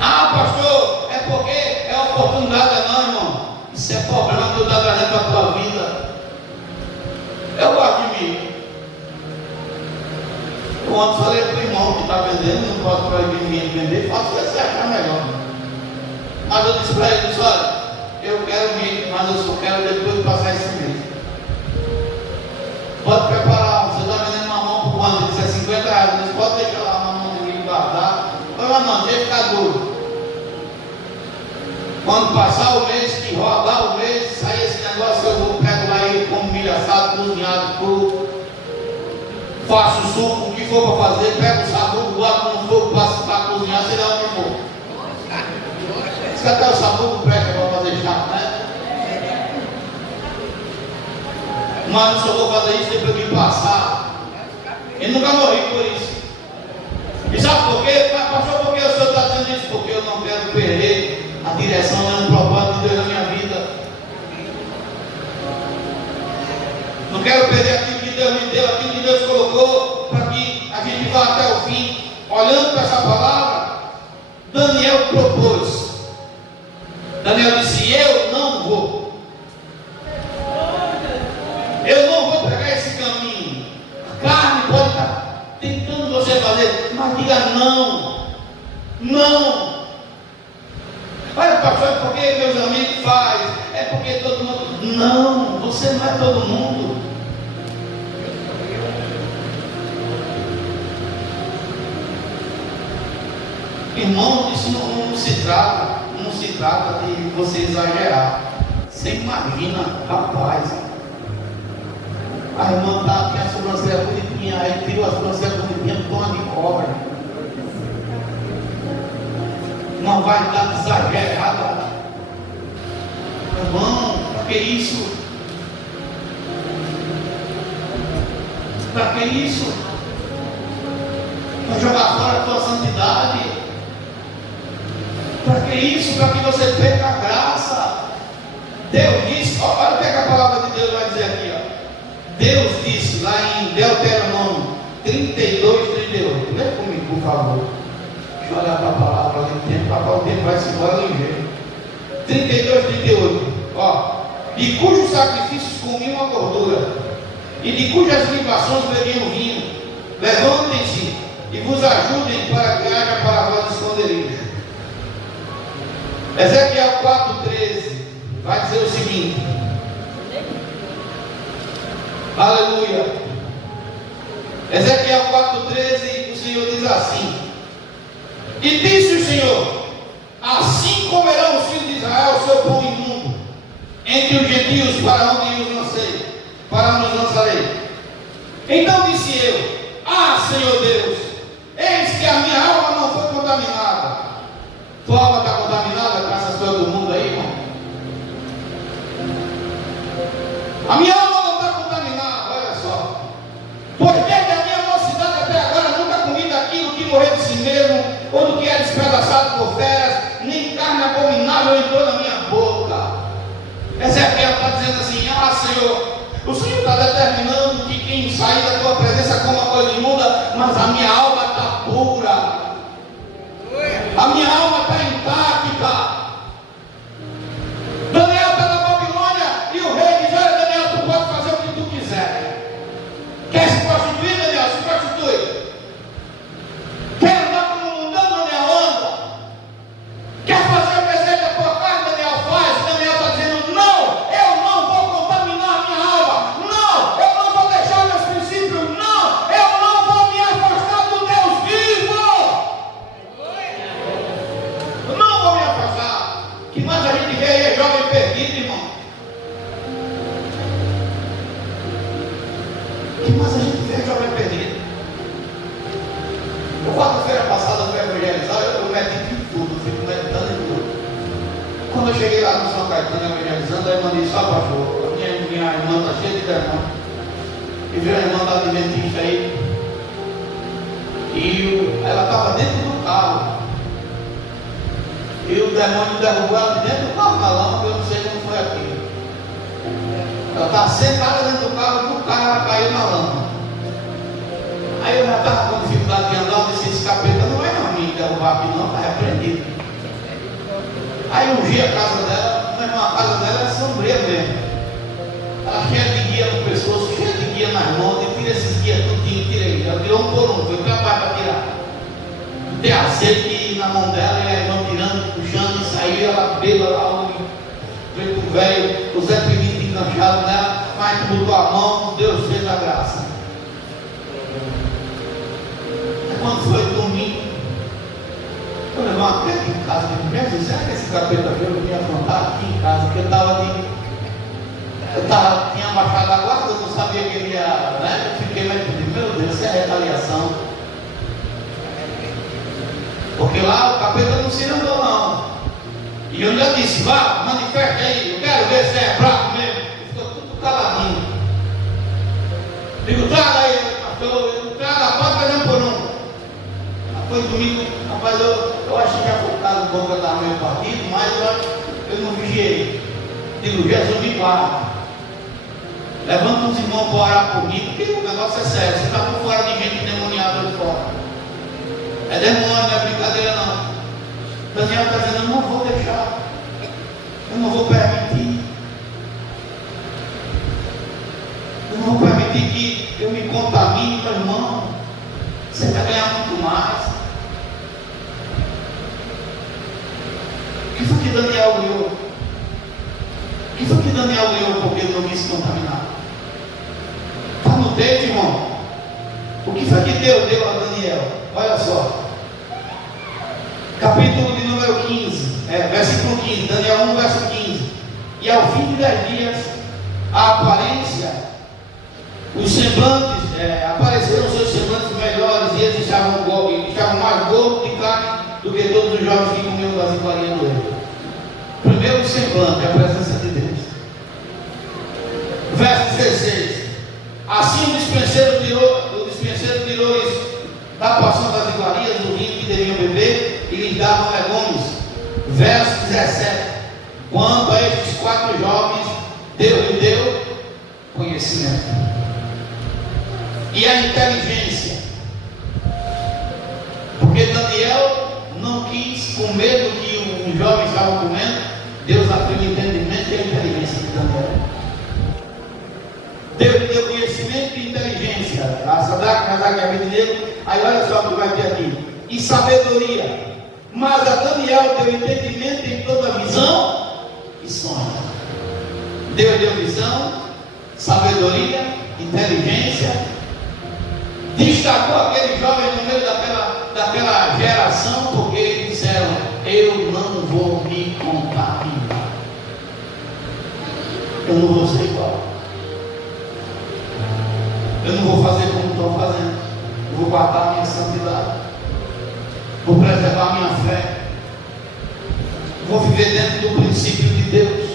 Ah, pastor, é porque é oportunidade, não, irmão. Isso é problema que eu estou trazendo para a tua vida. Eu gosto de mim. Eu ontem falei para o irmão que está vendendo, não posso proibir ninguém de vender, faça o que você achar melhor. Mas eu disse para ele, olha, eu quero milho, mas eu só quero depois de passar esse mês. Pode preparar, você está vendendo mamão por quanto? Ele disse, é R$50, ele disse, pode deixar lá a mamão de milho guardar. Eu falei, não, deixa ficar duro. Quando passar o mês, que rodar o mês, sair esse negócio, eu vou pego lá e como milho assado, cozinhado, cru, faço o suco, o que for para fazer, pego o sabugo, boto no fogo, passo para cozinhar, sei lá onde for. Diz que até o sabugo presta para fazer chato, né? Mas eu só vou fazer isso depois de passar. E nunca morri por isso. E sabe por quê? Pastor, por que o senhor está dizendo isso? Porque eu não quero perder a direção e o propósito de Deus na minha vida. Não quero perder aquilo que Deus me deu, aquilo que Deus colocou, para que a gente vá até o fim. Olhando para essa palavra, Daniel propôs. Daniel disse, eu não vou. Eu não vou pegar esse caminho. A carne pode estar tentando você fazer, mas diga não. Não. Olha, pastor, é porque meus amigos fazem, é porque todo mundo. Não, você não é todo mundo. Irmão, isso não se trata de você exagerar. Você imagina, rapaz, a irmã tinha a sobrancelha bonitinha, aí tirou a sobrancelha bonitinha, toma de cobra. Uma vaidade exagerada. Irmão, para que isso? Para que isso? Para jogar fora a tua santidade? Para que isso? Para que você perca a graça? Deus disse, olha o que a palavra de Deus vai dizer aqui, ó. Deus disse lá em Deuteronômio 32, 38. Lê comigo, por favor. Deixa eu olhar para a palavra ali, o tempo vai se embora ligeiro. 32, 38. Ó. E cujos sacrifícios comiam a gordura, e de cujas libações bebiam vinho, levantem-se e vos ajudem para que haja para vós esconderijo. Ezequiel 4,13 vai dizer o seguinte. Aleluia. Ezequiel 4,13, o Senhor diz assim: e disse o Senhor, assim comerão os filhos de Israel o seu pão imundo entre os gentios, para onde os lançarei. Então disse eu, Senhor Deus, eis que a minha alma não foi contaminada. Tua alma está contaminada com essas coisas do mundo aí, irmão? A minha alma não está contaminada, olha só. Pois desde a minha mocidade até agora nunca comi daquilo que morreu de si mesmo, ou do que é despedaçado por feras, nem carne abominável entrou na minha boca. Ezequiel está dizendo assim: Senhor, o Senhor está determinando que quem sair da tua presença coma coisa imunda, mas a minha alma está pura, a minha alma está intacta. Daniel está na Babilônia e o rei diz: olha, Daniel, tu pode fazer o que tu quiser. Quer se prostituir, Daniel? Se prostitui. Quer andar como um mundano, Daniel? Anda. Quer fazer o desejo da tua carne, Daniel? Faz. Daniel está dizendo: não, eu não vou contaminar a minha alma. Não, eu não vou deixar meus princípios. Não, eu não vou me afastar do Deus vivo. Eu não vou me afastar. Que mais a gente vê aí é jovem perdido, irmão. Que mais a gente vê é jovem perdido. Quarta-feira passada eu fui evangelizar, eu medito em tudo, fico meditando em tudo. Quando eu cheguei lá no São Caetano evangelizando, aí eu mandei só pastor, a minha minha irmã está cheia de demônio. E veio a irmã da adventista aí. E ela estava dentro do carro. E o demônio derrubou ela de dentro do carro na lama, que eu não sei como foi aquilo. Ela estava sentada dentro do carro ela caiu na lama. Aí eu já estava com dificuldade de andar, eu disse, esse capeta não é não me derrubar aqui não, está repreendido. Aí eu vi a casa dela, mas a casa dela é sombria mesmo. Ela cheia de guia no pescoço, cheia de guia nas mãos, e tira esses guias tudinho, tirei. Ela tirou um por um, foi capaz para tirar. Tem azeite na mão dela, e a irmã tirando, puxando, e saiu, ela bêbada lá, o preto velho, o Zé Pinito enganchado nela, mas botou a mão, Deus fez a graça. Quando foi domingo, eu levei uma pedra em casa, eu será que esse capeta veio me afrontar aqui em casa? Porque tinha baixado a guarda, eu não sabia que ele ia, né? Eu fiquei mais pedindo, meu Deus, isso é retaliação. Porque lá o capeta não se andou não. E eu já disse, vá, manifesta aí, eu quero ver se é bravo mesmo. Ele ficou tudo caladinho. Digo, traga aí, pastor, traga a porta, não por um. Foi domingo, rapaz, eu acho que já foi o caso bom que eu estava meio partido, mas eu não vigiei. Digo, Jesus me guarda. Levanta os irmãos para orar por mim, porque o negócio é sério. Você está por fora de gente endemoniada ali fora. É demônio, não é brincadeira não. Daniel está dizendo, eu não vou deixar. Eu não vou permitir. Eu não vou permitir que eu me contamine, meu irmão. Você vai ganhar muito mais. O que foi que Daniel ganhou? O que foi que Daniel ganhou porque ele não quis se contaminar? Está no texto, irmão. O que foi que Deus deu a Daniel? Olha só. Capítulo de número 15. Versículo 15. Daniel 1, verso 15. E ao fim de 10 dias, a aparência, os semblantes, apareceram seus semblantes melhores, e eles estavam mais gordos de carne do que todos os jovens que comiam das iguarias do rei. Primeiro semblante, a presença de Deus. Verso 16. Assim o dispenseiro tirou-lhes da porção das iguarias do vinho que deviam beber, e lhes davam legumes. Verso 17. Quanto a estes 4 jovens, Deus lhe deu conhecimento e a inteligência, porque Daniel não quis comer do que os jovens estavam comendo. Deus abriu o entendimento e a inteligência de Daniel. Deus lhe deu conhecimento e inteligência, a Sadraque, Mesaque e Abednego. Aí olha só o que vai ter aqui, e sabedoria. Mas a Daniel deu entendimento em toda visão e sonho. Deus deu visão, sabedoria, inteligência. Destacou aquele jovem no meio daquela geração, porque eles disseram, eu não vou me contaminar. Eu não vou ser igual. Eu não vou fazer como estão fazendo. Eu vou guardar a minha santidade. Vou preservar a minha fé. Vou viver dentro do princípio de Deus.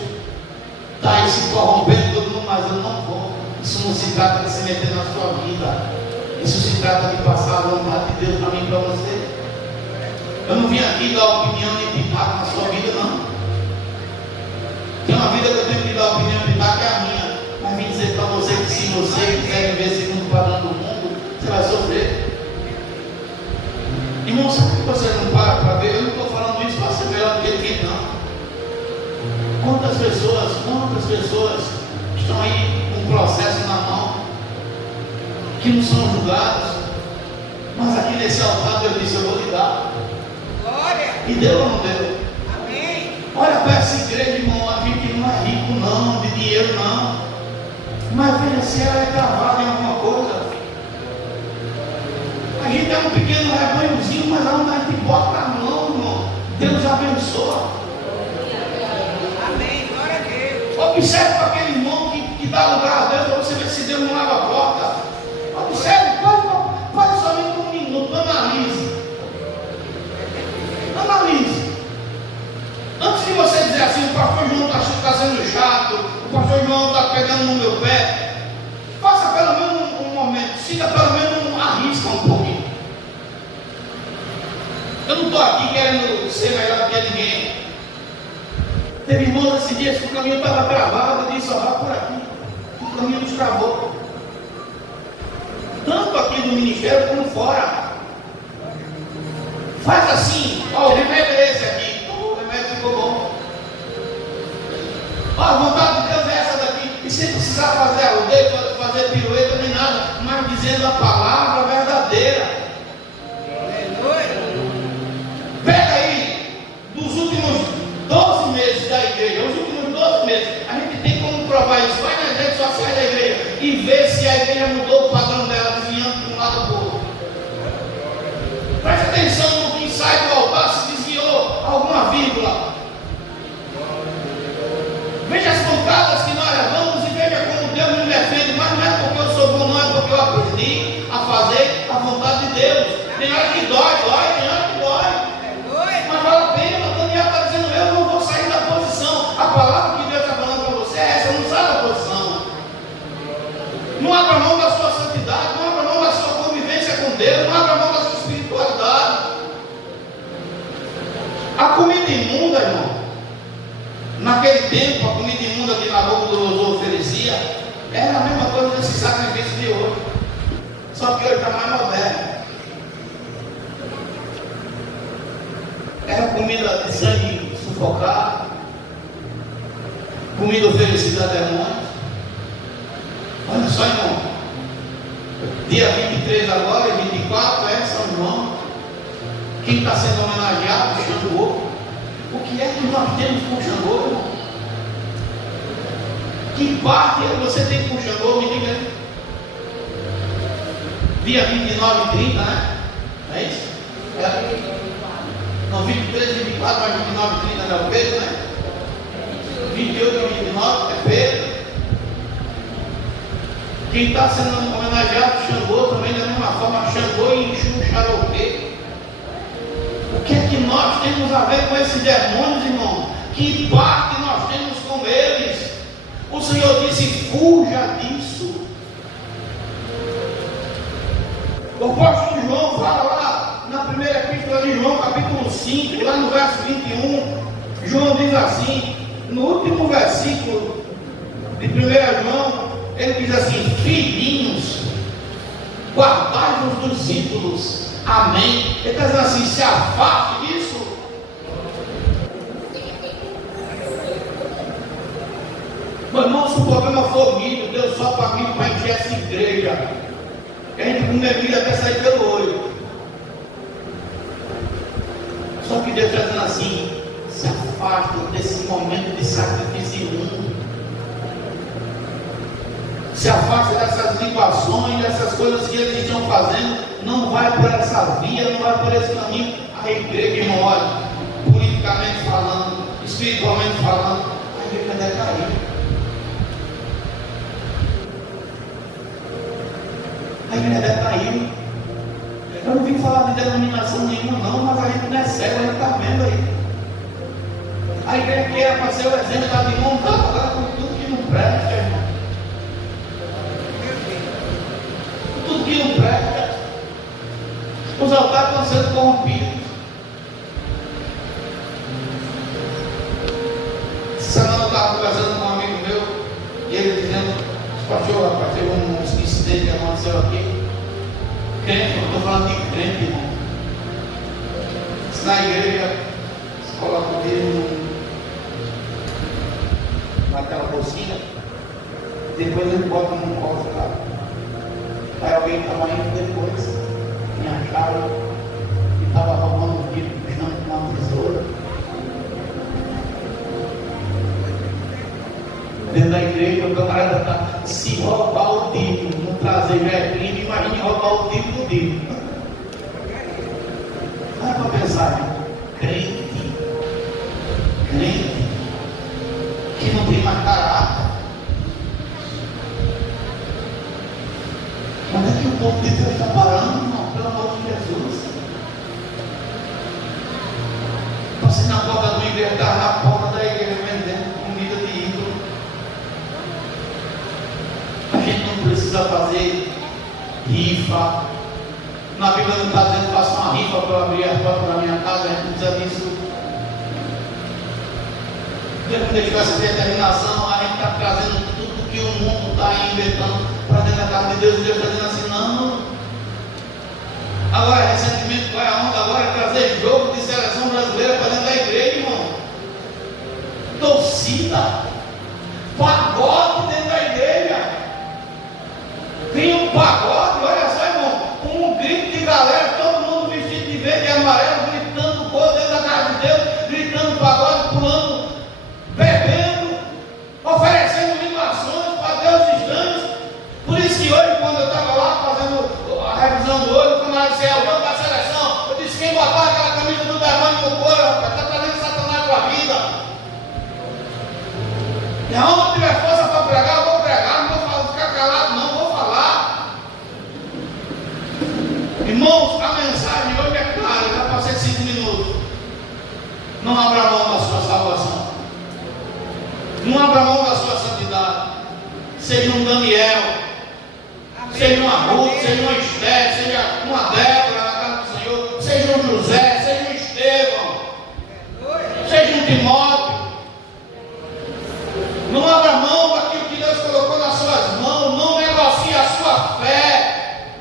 Está aí se corrompendo todo mundo, mas eu não vou. Isso não se trata de se meter na sua vida. Isso se trata de passar a vontade de Deus para mim e para você. Eu não vim aqui dar opinião nem pitaco na sua vida, não. Tem uma vida que eu tenho que dar opinião e pitaco, é a minha. Mas vim dizer para você que se você quiser viver segundo o padrão do mundo, você vai sofrer. Irmão, sabe que você não para ver? Eu não estou falando isso para ser melhor do que ele, não. Quantas pessoas estão aí com um processo na mão, que não são julgados, mas aqui nesse altar Deus disse, eu vou lhe dar. Glória! E deu ou não deu? Amém! Olha para essa igreja, irmão, a gente não é rico não, de dinheiro não, mas veja se ela é travada em alguma coisa. A gente é um pequeno rebanhozinho, mas aonde a gente bota a mão, irmão, Deus abençoa. Amém, glória a Deus. Observe para aquele irmão que dá lugar a Deus, para você ver se Deus não abre a porta. Observe, pare somente um minuto, analise. Antes de você dizer assim, o pastor João está sendo chato, o pastor João está pegando no estou aqui querendo ser melhor do que ninguém. Teve irmãos esses dias que o caminho estava travado, eu disse, só vai por aqui. O caminho nos travou. Tanto aqui do ministério como fora. Faz assim, ó, o remédio é esse aqui. O remédio ficou bom. Ó, a vontade de Deus é essa daqui. E sem precisar fazer aldeia, fazer pirueta nem nada, mas dizendo a palavra verdadeira. Pega aí, dos últimos 12 meses da igreja, os últimos 12 meses, a gente tem como provar isso. Vai nas redes sociais da igreja e vê se a igreja mudou o padrão dela, desviando de um lado para o outro. Preste atenção no que sai do altar, se desviou alguma vírgula. Veja as pancadas que nós levamos e veja como Deus nos defende. Mas não é porque eu sou bom, não é porque eu aprendi a fazer a vontade de Deus. Tem hora que dói, tem hora que dói. Mas vale a pena. Daniel está dizendo, eu não vou sair da posição. A palavra que Deus está falando para você é essa, não sai da posição. Não abra mão da sua santidade, não abra mão da sua convivência com Deus, não abra mão da sua espiritualidade. A comida imunda, irmão, naquele tempo, a comida imunda que Nabucodonosor oferecia era a mesma coisa desse sacrifício de hoje, só que hoje está mais moderno. Era comida de sangue sufocado, comida oferecida a demônios. Olha só, irmão, dia 23 agora e 24 é São João. Quem está sendo homenageado? Xangô. O que é que nós temos com Xangô, irmão? Que parte você tem com Xangô? Me diga aí. Dia 29 e 30, né? É isso? Não, 23 e 24, mas 29 e 30 não é o Pedro, né? 28 e 29 é Pedro. Quem está sendo homenageado, Xangô, também da mesma forma, Xangô e Exu Xaropê. O que é que nós temos a ver com esses demônios, irmão? Que parte nós temos com eles? O Senhor disse, fuja disso. O apóstolo João fala lá na primeira epístola de João, capítulo 5, lá no verso 21, João diz assim, no último versículo de 1 João, ele diz assim, filhinhos, guardai-vos dos ídolos. Amém. Ele está dizendo assim, se afaste disso. Meu irmão, se o problema for milho, Deus só para milho para encher essa igreja. Que a gente comer milho até sair pelo olho. Só que Deus está dizendo assim, se afaste desse momento de sacrifício imundo. Se afaste dessas libações, dessas coisas que eles estão fazendo. Não vai por essa via, não vai por esse caminho. A igreja, irmão, olha, politicamente falando, espiritualmente falando, a igreja deve cair. A igreja deve cair. Eu não vim falar de denominação nenhuma, não, mas a gente não é cego, a gente está vendo aí. A igreja que era para ser o exemplo, está desmontada agora com tudo que não presta, irmão. Tudo que não presta. Os altares estão sendo corrompidos. Essa semana eu estava conversando com um amigo meu, e ele dizendo, pastor, rapaz, teve um incidente que aconteceu aqui. Crente, eu estou falando de crente, irmão. Se na igreja, se coloca o dedo naquela bolsinha, depois ele bota num cofre lá. Aí alguém estava indo depois. Me acharam que estava roubando um livro, puxando com uma tesoura. Dentro da igreja, o camarada está, se roubar o dízimo, não trazer já é crime, imagine roubar o dízimo do dízimo. Vai para pensar, crente, que não tem mais caráter. Onde é que o povo de Deus está parando, irmão? Pelo amor de Jesus. Passei na porta do igreja, estava na porta da igreja vendendo comida de ídolo. A gente não precisa fazer rifa. Na Bíblia não está dizendo que faça uma rifa para abrir a porta da minha casa gente precisa disso. Quando ele tiver essa determinação, a gente está trazendo tudo que o mundo está inventando para dentro da casa de Deus, e Deus está dizendo assim, não. Agora, recentemente, vai a onda agora é trazer jogo de seleção brasileira para dentro da igreja, irmão. Torcida, pagode dentro da igreja. Tem um pagode, olha só, irmão, com um grito de galera, todo mundo vestido de verde e amarelo, gritando cor dentro da casa de Deus, gritando pagode, pulando, bebendo, oferecendo libações para deuses estranhos. Por isso que hoje, quando eu estava lá fazendo a revisão do olho, quando eu disse, é o banco da seleção, eu disse, quem botar aquela camisa do demônio no couro, rapaz, está trazendo Satanás para a vida. E aonde eu tiver força para pregar, eu vou pregar, não vou ficar calado, não, vou falar. Irmãos, a mensagem hoje é clara, eu já passei 5 minutos. Não abra mão da sua salvação. Não abra mão da sua santidade. Seja um Daniel, seja uma Ruth, seja uma Esther, seja uma Débora na casa do Senhor, seja um José, seja um Estevão, seja um Timóteo. Não abra mão daquilo que Deus colocou nas suas mãos, não negocie a sua fé.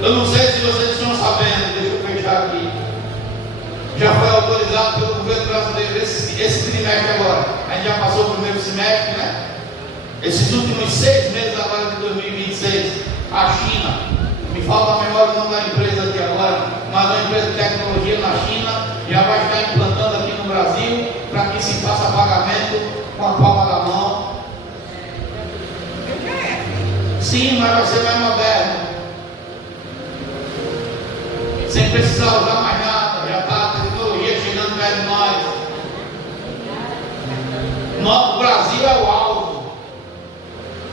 Eu não sei se vocês estão sabendo, deixa eu fechar aqui. Já foi autorizado pelo governo brasileiro esse trimestre agora. A gente já passou o primeiro semestre, né? Esses últimos 6 meses agora de 2026, a China, me falta a memória do nome da empresa aqui agora, mas uma empresa de tecnologia na China já vai estar implantando aqui no Brasil para que se faça pagamento com a palma da mão. Sim, mas vai ser mais moderno, sem precisar usar mais nada, já está a tecnologia chegando perto de nós. O Brasil é o alvo.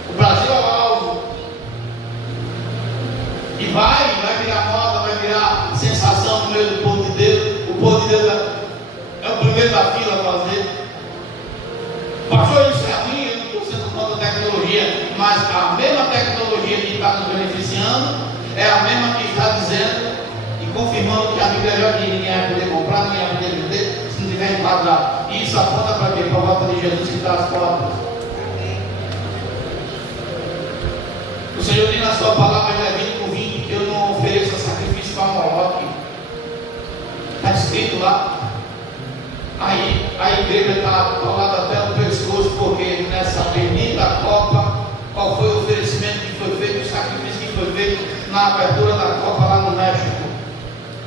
O Brasil é o alvo. E vai virar moda, vai virar sensação no meio do povo de Deus. O povo de Deus é o primeiro da fila a fazer. Pastor, isso é ruim, eu não estou sendo contra a tecnologia, mas a mesma tecnologia que está nos beneficiando é a mesma que está dizendo e confirmando que a Bíblia já diz: ninguém vai poder comprar, ninguém vai poder vender se não tiver enquadrado. E isso aponta para quê? Para a volta de Jesus que está às portas. O Senhor diz na sua palavra em Levítico 20 que eu não ofereço sacrifício para Moloque. Está escrito lá. Aí a igreja está atolada até o pescoço, porque nessa bendita Copa, qual foi o oferecimento que foi feito, o sacrifício que foi feito na abertura da Copa lá no México?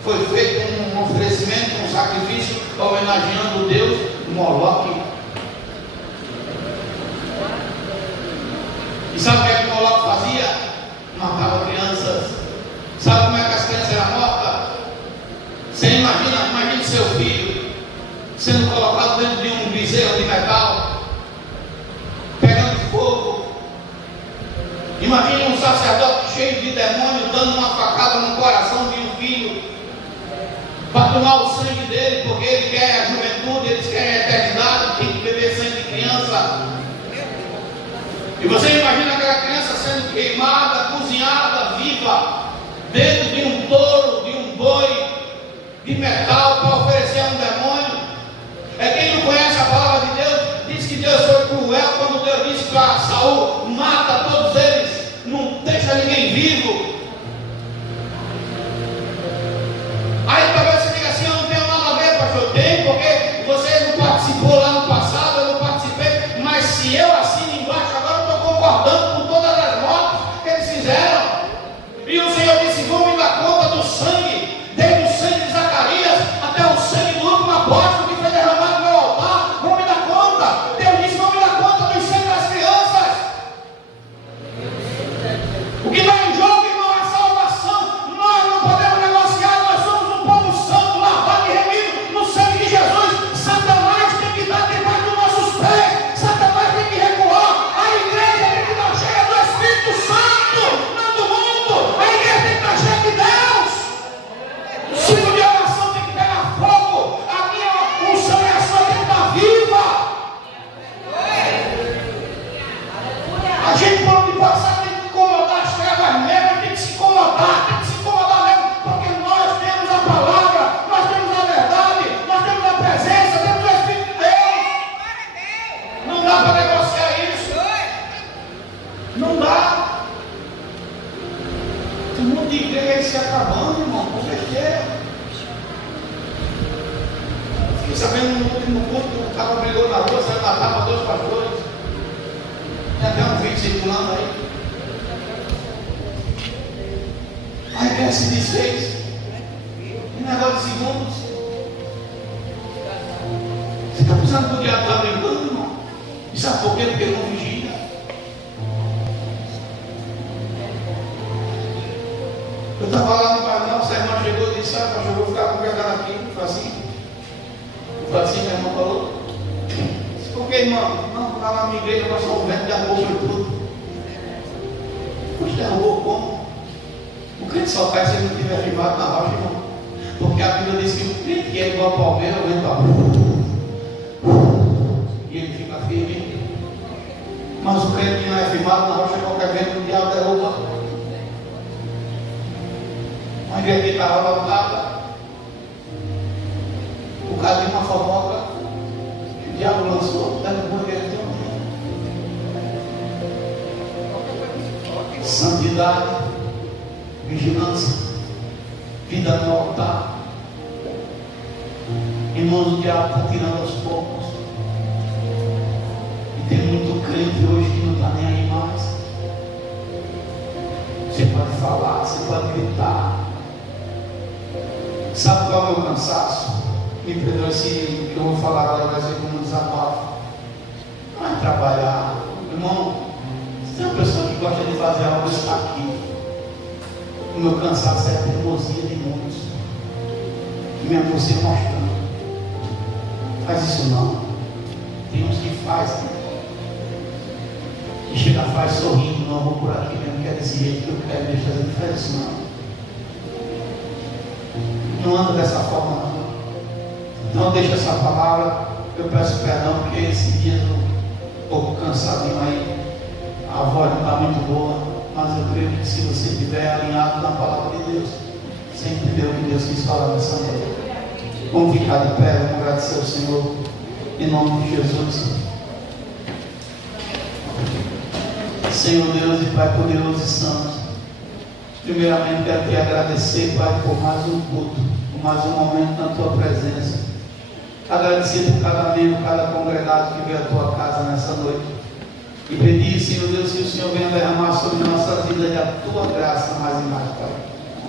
Foi feito um oferecimento, um sacrifício homenageando o Deus Moloque. E sabe o que é que o Moloque fazia? Matava crianças. Sabe como é que as crianças eram mortas? Você imagine seu filho sendo colocado dentro de um bezerro de metal, pegando fogo. Imagine um sacerdote cheio de demônio dando uma facada no coração de um filho para tomar o sangue dele, porque ele quer a juventude, eles querem a eternidade, tem que beber sangue de criança. E você imagina aquela criança sendo queimada, cozinhada, viva, dentro de um touro, de um boi de metal para oferecer a um demônio. É quem não conhece a palavra de Deus, diz que Deus foi cruel quando Deus disse para Saul: mata todos eles, não deixa ninguém vivo. Aí talvez você diga assim: eu não tenho nada a ver, pastor. Tem, porque você não participou lá no passado, eu não participei, mas se eu assino embaixo agora, eu estou concordando com todas as mortes que eles fizeram. E o Senhor disse: vão me dar conta do sangue, desde o sangue de Zacarias gravando, irmão, com besteira. Fiquei sabendo no último culto que o cara brigou na rua, saiu matava 2 pastores. Tem até um vídeo circulando aí. A igreja se desfez. Em negócio de segundos. Você está pensando que o diabo está brincando, irmão? E sabe por quê? Porque ele não vigia. Eu estava lá no Paraná, essa irmã chegou e disse: pastor, eu vou ficar congregando aqui. Eu falei assim. Minha irmã falou: por que, irmão? Não, lá na minha igreja passou um vento, derrubou foi tudo. Mas derrubou como? O crente só cai se ele não estiver firmado na rocha, irmão. Porque a Bíblia diz que o crente que é igual a palmeira, o vento abre. E ele fica firme. Mas o crente que não é firmado na rocha, qualquer vento, o diabo derruba. A igreja estava lotada. O cara de uma fofoca, o diabo lançou, derrubou a igreja de um. Santidade, vigilância, vida no altar. Irmãos, o diabo está tirando aos poucos. E tem muito crente hoje que não está nem aí mais. Você pode falar, você pode gritar. Sabe qual é o meu cansaço? Me perdoe se o que eu vou falar agora vai ser como um desabafo. Não é trabalhar. Irmão, se tem uma pessoa que gosta de fazer algo, está aqui. O meu cansaço é a teimosia de muitos. Minha você mostrando. Faz isso não. Tem uns que fazem. E chega, faz sorrindo, não vou por aqui mesmo, que é desse jeito que eu quero, deixa ele faz isso não. Não anda dessa forma não. Então deixa essa palavra. Eu peço perdão porque esse dia eu estou um pouco cansadinho aí. A voz não está muito boa, mas eu creio que se você estiver alinhado na palavra de Deus, você entendeu o que Deus quis falar nessa noite. Vamos ficar de pé, vamos agradecer ao Senhor em nome de Jesus. Senhor Deus e Pai poderoso e santo, primeiramente quero te agradecer, Pai, por mais um culto, por mais um momento na tua presença. Agradecer por cada membro, cada congregado que veio à tua casa nessa noite. E pedir, Senhor Deus, que o Senhor venha derramar sobre nossas vidas a tua graça mais e mais, Pai.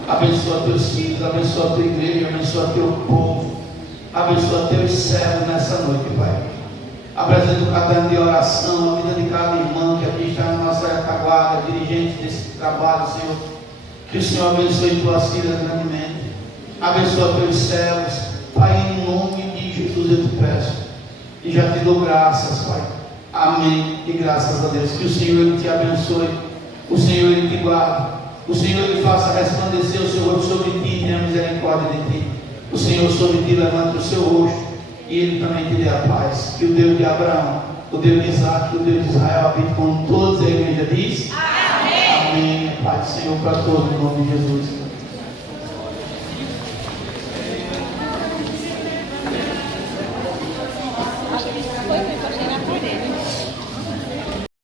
Abençoa teus filhos, abençoa a tua igreja, abençoa teu povo, abençoa teus servos nessa noite, Pai. Apresento o caderno de oração, a vida de cada irmão que aqui está na nossa retaguarda, dirigente desse trabalho, Senhor. Que o Senhor abençoe tuas filhas grandemente. Abençoa teus servos, Pai, em nome de Jesus eu te peço. E já te dou graças, Pai. Amém. E graças a Deus. Que o Senhor ele te abençoe. O Senhor ele te guarde. O Senhor ele faça resplandecer o seu rosto sobre ti e tenha misericórdia de ti. O Senhor sobre ti levanta o seu rosto e ele também te dê a paz. Que o Deus de Abraão, o Deus de Isaac, o Deus de Israel habite com todos. A igreja diz amém. Amém. Pai do Senhor para todos, em nome de Jesus.